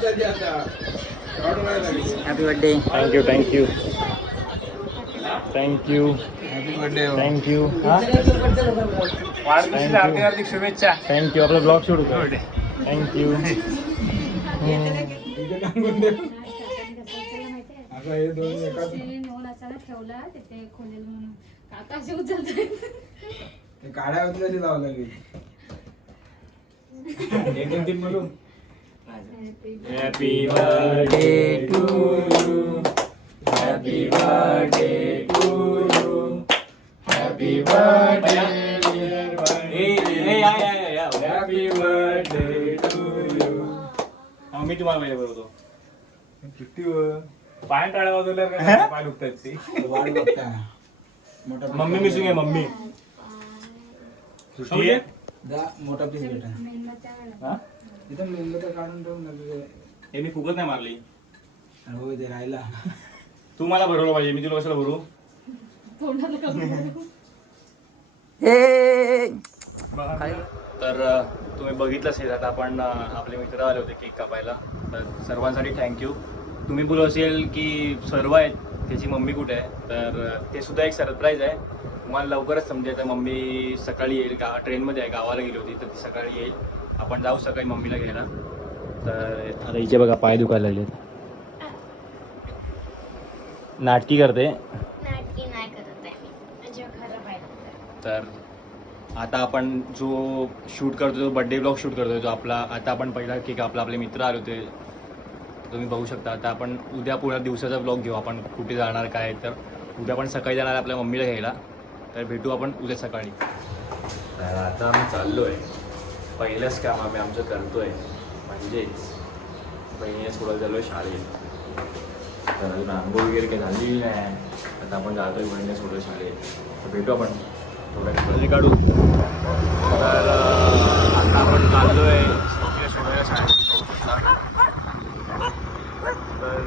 Happy birthday. Thank you thank you thank you happy birthday. Thank you वाढदिवसाच्या हार्दिक हार्दिक शुभेच्छा. Thank you. आपला ब्लॉग शूट होतो. थँक्यू. काढा होती लावलं एक दोन तीन म्हणून. Happy birthday to you. Happy birthday to you. Happy birthday happy birthday to you. मी तुम्हाला माहिती बरोबर पाय टाळा वाजवल्यावर पाय दुखतात ते. मम्मी मिसिंग आहे. मम्मी सृष्टी मोठा पीस भेटा इथं मेंबर काढून ठेवून हे मी फुकट नाही मारली. हो ते राहिला. तू मला भरवलं पाहिजे. मी तुला कशाला भरू. तर तुम्ही बघितलं असेल आता आपण आपले मित्र आले होते केक कापायला. तर सर्वांसाठी थँक्यू. तुम्ही बोलू असेल की सर्व आहेत त्याची मम्मी कुठे आहे. तर ते सुद्धा एक सरप्राईज आहे. तुम्हाला लवकरच समजेल. तर मम्मी सकाळी येईल. ट्रेनमध्ये आहे. गावाला गेली होती तर ती सकाळी येईल. आपण जाऊ सकाळी मम्मीला घ्यायला. तर आता हिचे बघा पाय दुखायला लागले. नाटकी करते. नाटकी नाही करत आहे मी. जेव्हा खरं पाहिजे तर आता आपण जो शूट करतो तो बड्डे ब्लॉग शूट करतोय. जो आपला आता आपण पहिला केक आपले मित्र आले होते तुम्ही बघू शकता. आता आपण उद्या पूर्ण दिवसाचा ब्लॉग घेऊ. आपण कुठे जाणार काय. तर उद्या आपण सकाळी जाणार आपल्या मम्मीला घ्यायला. तर भेटू आपण उद्या सकाळी. तर आता आम्ही चाललो आहे. पहिलंच काम आम्ही आमचं करतो आहे म्हणजेच बहिणीने सोडायला चाललो आहे शाळेत. तर अजून आंघोळ वगैरे काही झाली नाही. आता आपण जातो आहे बहिणीने सोडलं शाळेत. तर भेटू आपण थोड्या काढू. तर आता आपण चाललो आहे सोडायला शाळेत.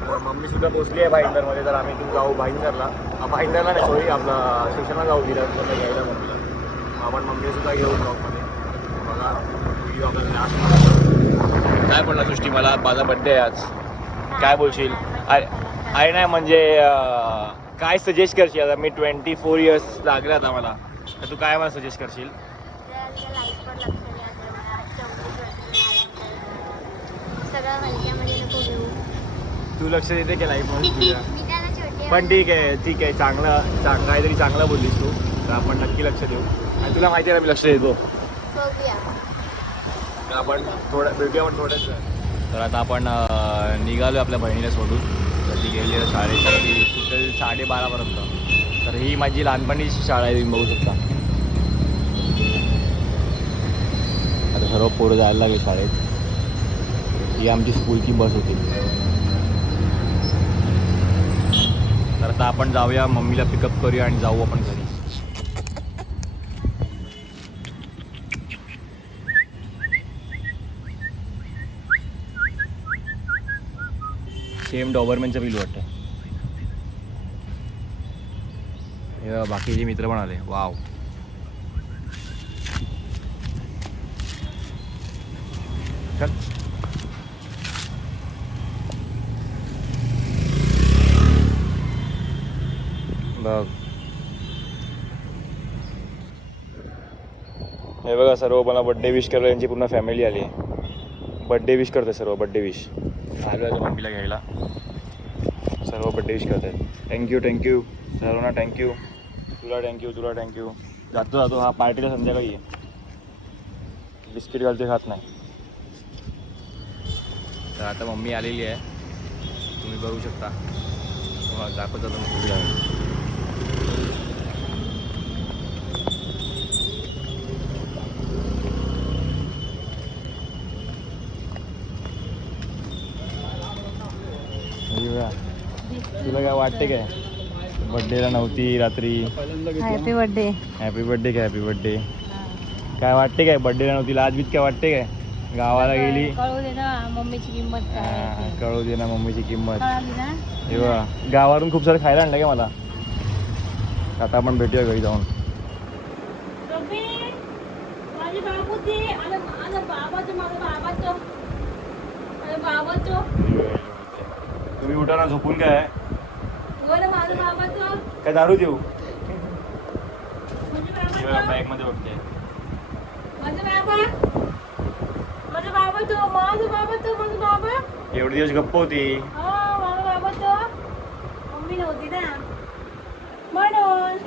तर मम्मीसुद्धा पोचली आहे भाईंदरमध्ये. तर आम्ही इथून जाऊ भाईंदरला. भाईंदरला नाही सॉरी आपला स्टेशनला जाऊ विराजपूरला घ्यायला मम्मीला. आपण मम्मीसुद्धा घेऊ ब्लॉगमध्ये. बघा व्हिडिओ आपल्याला लास्ट. काय बोलला सृष्टी मला. माझा बड्डे आहे आज. काय बोलशील. आहे नाही म्हणजे काय सजेस्ट करशील. आता मी 24 इयर्स लागले आता मला. तर तू काय मला सजेस्ट करशील. लाईफवर लक्ष द्या. सगळं हलक्यामध्ये नको घेऊ. तू लक्ष देते की लाईफमध्ये तुझ्या. मी त्याला छोटे पण ठीक आहे चांगलं काहीतरी चांगलं बोललीस तू. तर आपण नक्की लक्ष देऊ. आणि तुला माहिती आहे ना मी लक्ष देतो. बघूया. तर आपण भेटूया आपण थोडंसं. तर आता आपण निघालो आपल्या बहिणीला सोडून. तर ती गेली शाळेत सुटेल 12:30पर्यंत. तर ही माझी लहानपणीची शाळा आहे. तुम्ही बघू शकता. आता सर्व पोरं जायला लागेल शाळेत. ही आमची स्कूलची बस होती. तर आता आपण जाऊया मम्मीला पिकअप करूया आणि जाऊ आपण घरी. सेम डॉबरमॅनचं बिल वाटतं. हे बाकीचे मित्र पण आले. वाव. चल. बघ हे बघा सर्व मला बड्डे विश करायला यांची पूर्ण फॅमिली आली आहे. बड्डे विश करते सर्व. बड्डे विश आलो आहे मम्मीला घ्यायला. सर्व बड्डे विश करत आहेत. थँक्यू सर्वांना थँक्यू. तुला थँक्यू. जातो हा पार्टीला संध्याकाळी आहे. बिस्किट घालते खात नाही. तर आता मम्मी आलेली आहे. तुम्ही बघू शकता. तुम्हाला दाखवतो तुम्ही. तुला काय वाटते काय. बड्डेला नव्हती रात्री. Happy birthday. हॅपी बड्डे काय वाटते काय. बड्डेला नव्हती आज बीत काय वाटते काय. गावाला गेली. कळू दे ना मम्मीची किंमत काय. कळू दे ना मम्मीची किंमत. कळाली ना. हे बघा गावावरून खूप सारं खायला आणलं का मला. आता आपण भेटूया घरी जाऊन. बाबा तो तुम्ही उठा ना, झोपून काय माझा बाबा तो काय दारू देऊ? माझा बॅग मध्ये बघते. बाबा तो माझा बाबा एवढे दिवस गप्प होती. माझा बाबा तो मम्मी नव्हती ना म्हणून.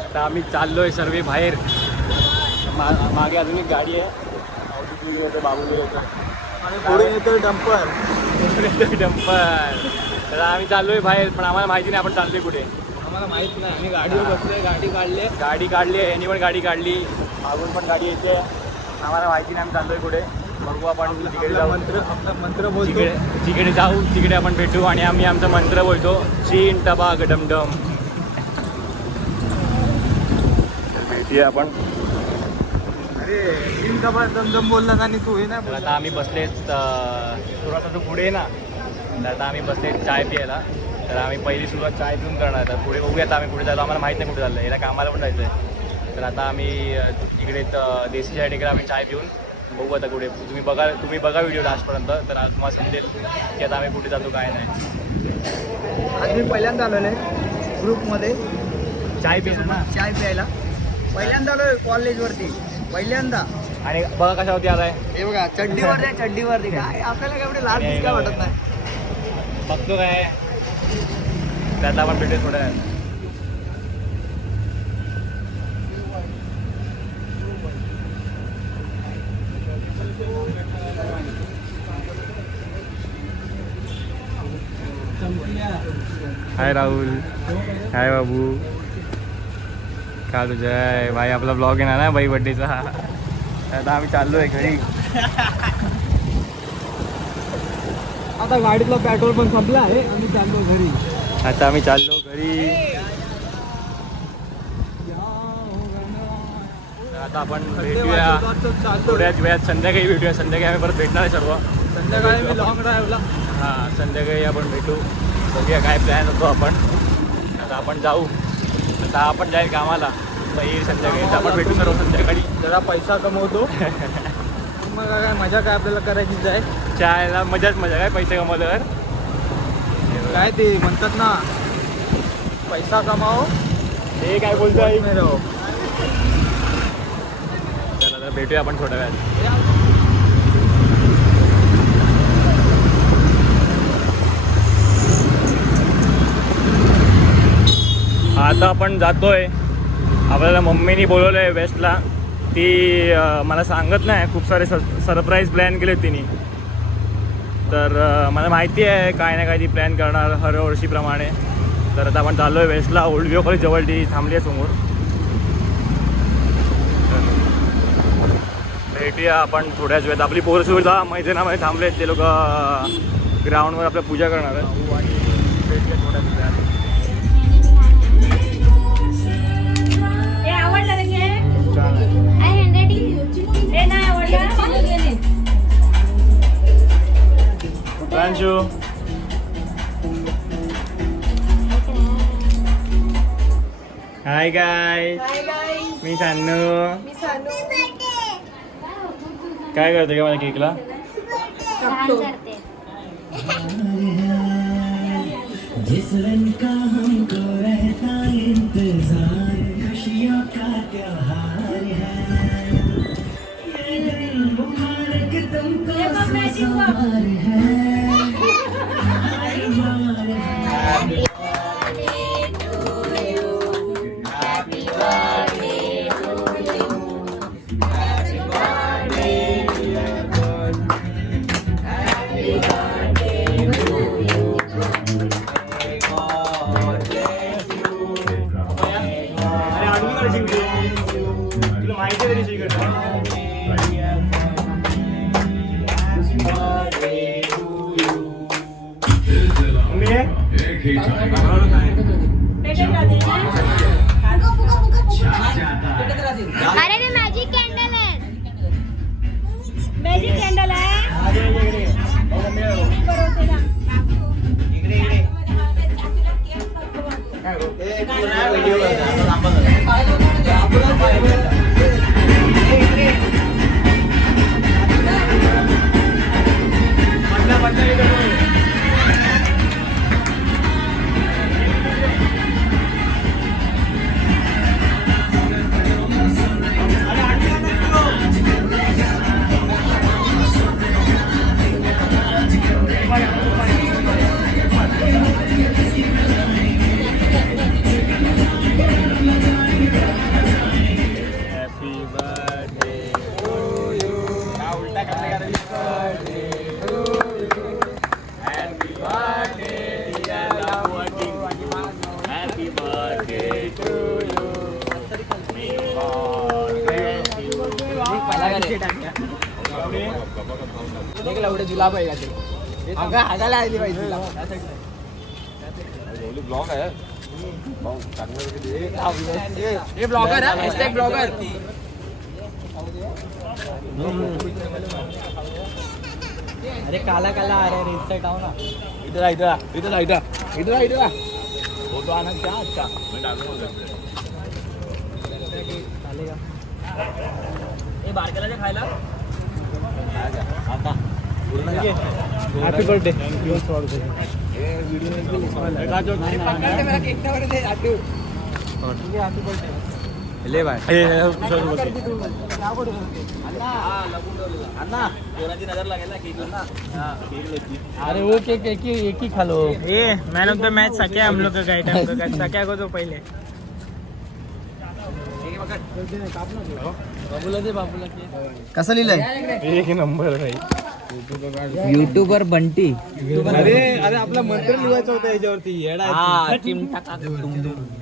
आता आम्ही चाललोय सर्व बाहेर. मागे अजून एक गाडी आहे. बाबू होतं आणि पुढे येतोय डंपर. डंपर. तर आम्ही चाललोय बाहेर, पण आम्हाला माहिती नाही आपण चाललोय कुठे. आम्हाला माहित नाही. आम्ही गाडीवर बसलोय, गाडी काढली. यांनी पण गाडी काढली. मागून पण गाडी येते. आम्हाला माहिती नाही आम्ही चाललोय कुठे. बघू आपण तिकडे जाऊ. आपला मंत्र बोलतो. तिकडे जाऊ, तिकडे आपण भेटू आणि आम्ही आमचा मंत्र बोलतो, चीन टबाग डमडम. भेटूया आपण. अरे तीन डबा दमदम बोलला आणि तू हे तर नाही. आता आम्ही बसले थोडासा जो पुढे आहे ना, तर आता आम्ही बसले चाय प्यायला. तर आम्ही पहिली सुरुवात चाय पिऊन करणार. तर पुढे बघूयात आम्ही कुठे जातो. आम्हाला माहीत नाही कुठे चाललं आहे. याला कामाला पण जायचं आहे. तर आता आम्ही इकडे देशी चाय टेकडे आम्ही चाय पिऊन बघू आता कुठे. तुम्ही बघा व्हिडिओ लास्टपर्यंत. तर आज तुम्हाला समजेल की आता आम्ही कुठे जातो काय नाही. आज मी पहिल्यांदा आलेलो आहे ग्रुपमध्ये चाय पिणं ना, चाय प्यायला. पहिल्यांदा आलोय कॉलेजवरती, पहिल्यांदा. आणि बघा कशावरती आलाय. हे बघा चड्डीवरती काय आपल्याला एवढे लाड आणि काय वाटत नाही. बघतो काय. त्यात आपण भेटू थोड्या वेळात. हाय राहुल, हाय बाबू, काय तुझं आहे भाई. आपला ब्लॉग येणार ना बाई बड्डेचा. आता आम्ही चाललो आहे घरी. आता गाडीतला पेट्रोल पण संपला आहे. आम्ही चाललो घरी. आता आम्ही चाललो घरी. तर आता आपण भेटूया थोड्याच वेळात. संध्याकाळी भेटूया. संध्याकाळी आम्ही परत भेटणार आहे सर्व. संध्याकाळी मी लॉंग ड्राईव्हला. हां, संध्याकाळी आपण भेटू. बघूया काय प्लॅन होतो आपण. आता आपण जाऊ. आता आपण जाईल कामाला. येईल संध्याकाळी. तर आपण भेटू सर्व संध्याकाळी. जरा पैसा कमवतो. मग काय मजा काय आपल्याला करायचीच आहे. चायला मजाच मजा काय पैसे कमवल्यावर. काय ते म्हणतात ना, पैसा कमाओ हे काय बोलतोय. में रहो. चला तर भेटूया आपण थोड्या वेळात. आता आपण जातोय. आपल्याला मम्मीनी बोलवलं आहे वेस्टला. ती मला सांगत नाही. खूप सारे सरप्राईज प्लॅन केले तिने. तर मला माहिती आहे काय ना काय ती प्लॅन करणार हर वर्षीप्रमाणे. तर आता आपण चाललो आहे वेस्टला. ओल्ड व्ह्यू कॉलेज जवळ ती थांबली आहे समोर. भेटूया आपण थोड्याच वेळात. आपली पोरं सुद्धा मैदानामध्ये थांबले आहेत. ते लोक ग्राउंडवर आपल्या पूजा करणार आहे. आणि भेटूया थोड्याच वेळात. आवडलं रे हे? छान आहे. हे नाही आवडलं. प्रांशू, हाय गाय. मी सानू. काय करते का माझ्या केकला. जिस रंग का हमको रहता इंतजार, खुशियों का त्योहार है ये दिल मुबारक तुमको सवार है. तुला माहिती आहे तरी अरे ते मॅजिक कॅन्डल आहे. मॅजिक कॅन्डल आहे. इकडे अरे काला काला आ रहा है रेड साइड आओ ना इधर फोटो आना क्या अच्छा मैं डालूंगा चलेगा ये बाहर चला जा खायला आता happy birthday thank you for the मेरा केक ना दे आटू ठीक है हैप्पी बर्थडे ले भाई क्या बोल अन्ना पोराची नजर लागेल ना केक ना अरे वो केक एक ही खा लो ये मैन ऑफ द मैच सके हम लोग का आइटम का सके को तो पहले कसं लिहिलंय एक नंबर भाई युट्यूबर बंटी अरे आपला मंत्र लिहायचा होता याच्यावरती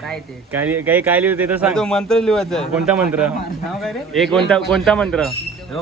काय ते काय लिहिलं ते तर सांग. तो मंत्र लिहायचा आहे. कोणता मंत्र? नाव काय रे हे कोणता मंत्र?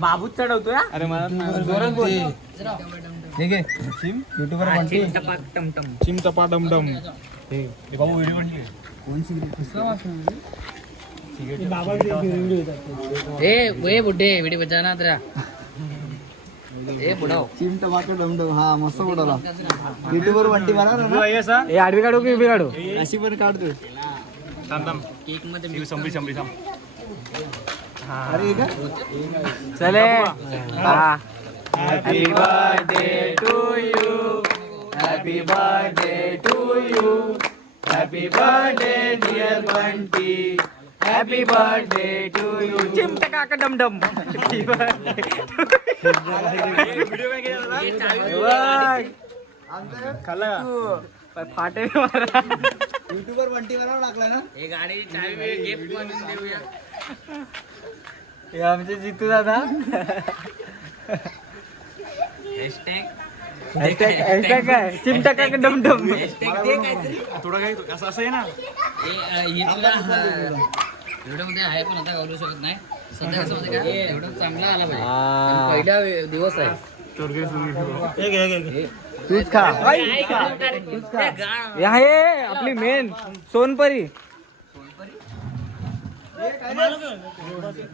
बाबूच चढवतो अरे मला जोरात बोल ठीक आहे चिम युट्यूबर बंटी चिम टपा डम डम हे बाबू ए बुड्ढे व्हिडिओ बजाना तेरा ए बुडाव चिम टपा डम हा मस्त बोलला युट्यूबर बंटी मला ना हे आडवी काढू की उभी काढू अशी पण काढतो थांब केक मध्ये संपली अरे का चले happy birthday to you happy birthday to you happy birthday dear Bunty happy birthday to you चिमटका का डम डम हॅपी बर्थडे फाटे मारा युट्यूबर बंटी मारा लागला ना हे गाडी चावी गिफ्ट म्हणून देऊया हे आमचे जितू दादा हॅशटॅग काय चिमटका का डम डम थोडं काय असं आहे ना. व्हिडिओ मध्ये आहे पण आता घालू शकत नाही सध्या कसं होतं का एवढं चांगला आला पाहिजे आणि पहिला दिवस आहे तूच खा हे आहे आपली मेन सोनपरी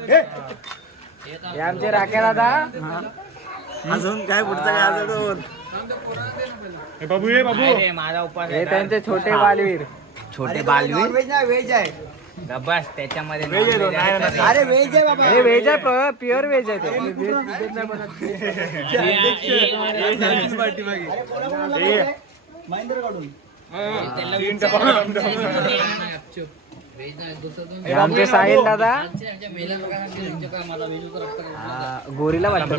हे आमचे राखे दादा अजून काय पुढचं काय अजून बाबू अरे, माझा उपास हे त्यांचे छोटे बालवीर छोटे बालवीर व्हेज आहे बस त्याच्यामध्ये अरे व्हेज आहे बाबा हे व्हेज आहे प्युअर व्हेज आहे ते महेंद्र काढून हे आमचे साहिल दादा गोरीला वाटतं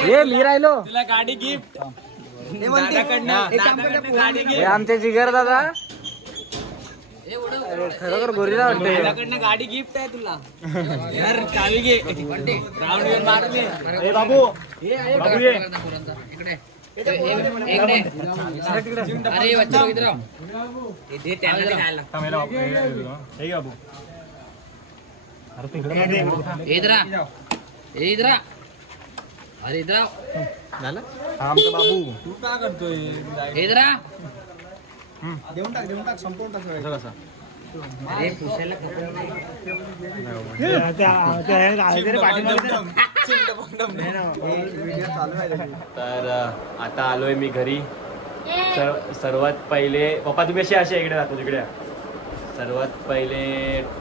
हे मी राहिलो तुला गाडी गिफ्ट हे आमचे जिगर दादा खरोखर गोरीला वाटते गाडी गिफ्ट आहे तुला यार चावी घे राऊंड वर मार मी बाबू ये इकडे अरे बच्चा इधर आओ इथे त्यांना खायला बाबू इधर आ इधर आ अरे इधर आओ झालं आमचा बाबू तू काय करतोय इधर आ देऊन टाक संपवून टाक कसा अरे पुसायला तर आता आलोय मी घरी. सर्वात पहिले पप्पा तुम्ही असे इकडे राहतो तिकडे. सर्वात पहिले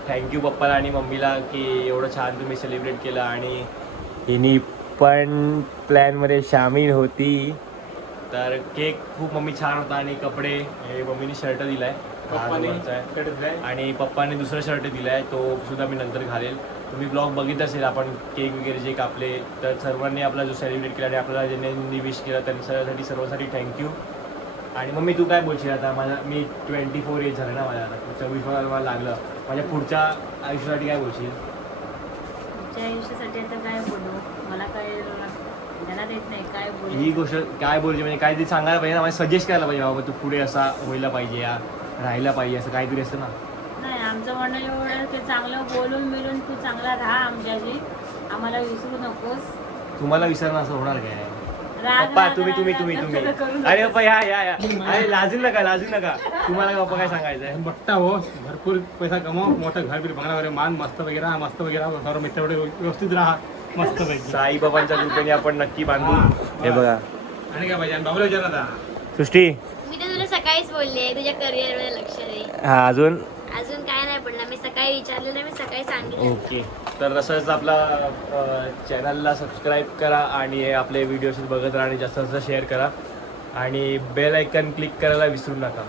थँक्यू पप्पाला आणि मम्मीला की एवढं छान तुम्ही सेलिब्रेट केलं आणि हिनी पण प्लॅनमध्ये सामील होती. तर केक खूप मम्मी छान होता आणि कपडे हे मम्मीने शर्ट दिलाय आणि पप्पाने दुसरा शर्ट दिलाय तो सुद्धा मी नंतर घालेल. तुम्ही ब्लॉग बघितलं असेल आपण केक वगैरे जे कापले. तर सर्वांनी आपला जो सेलिब्रेट केला आणि आपल्याला ज्यांनी विश केला त्यांच्यासाठी सर्वांसाठी थँक्यू. आणि मम्मी तू काय बोलशील आता मी 24 एज झालं ना माझ्या आता 24 मला लागलं. माझ्या पुढच्या आयुष्यासाठी काय बोलशील? पुढच्या आयुष्यासाठी आता काय बोलू मला काय ध्यानात येत नाही काय बोलू. ही गोष्ट काय बोलली म्हणजे काहीतरी सांगायला पाहिजे ना मला सजेस्ट करायला पाहिजे बाबा तू पुढे असा व्हायला पाहिजे या राहायला पाहिजे असं काहीतरी असतं ना. नाही आमचं म्हणणं एवढं की चांगलं बोलून मिळून तू चांगला राहा आमच्याशी आम्हाला विसरू नकोस. तुम्हाला विसरणं असं होणार काय? राग पप्पा राग तुम्ही तुम्ही राग तुम्ही राग तुम्ही असं करू अरे नकोस. पप्पा या अरे लाजू नका तुम्हाला पप्पा काय सांगायचं आहे? बघता हो भरपूर पैसा कमाव मोठं घर बिर बंगला वगैरे मान मस्त वगैरे सर्व मित्र व्यवस्थित राहा मस्त पैकी. साईबाबांच्या कृपेने आपण नक्की बांधू. हे बघा आणि काय पाहिजे आणि बाबूला विचार आता सृष्टी मी तर तुला सकाळीच बोलले तुझ्या करिअरवर लक्ष दे. हा अजून अजून काय नाही पडलं मी सकाळी विचारलेलं मी सकाळी सांगितलं. ओके. तर तसंच आपला चॅनलला सबस्क्राईब करा आणि आपले व्हिडिओज बघत राहा आणि जास्त जास्त शेअर करा आणि बेल आयकन क्लिक करायला विसरू नका.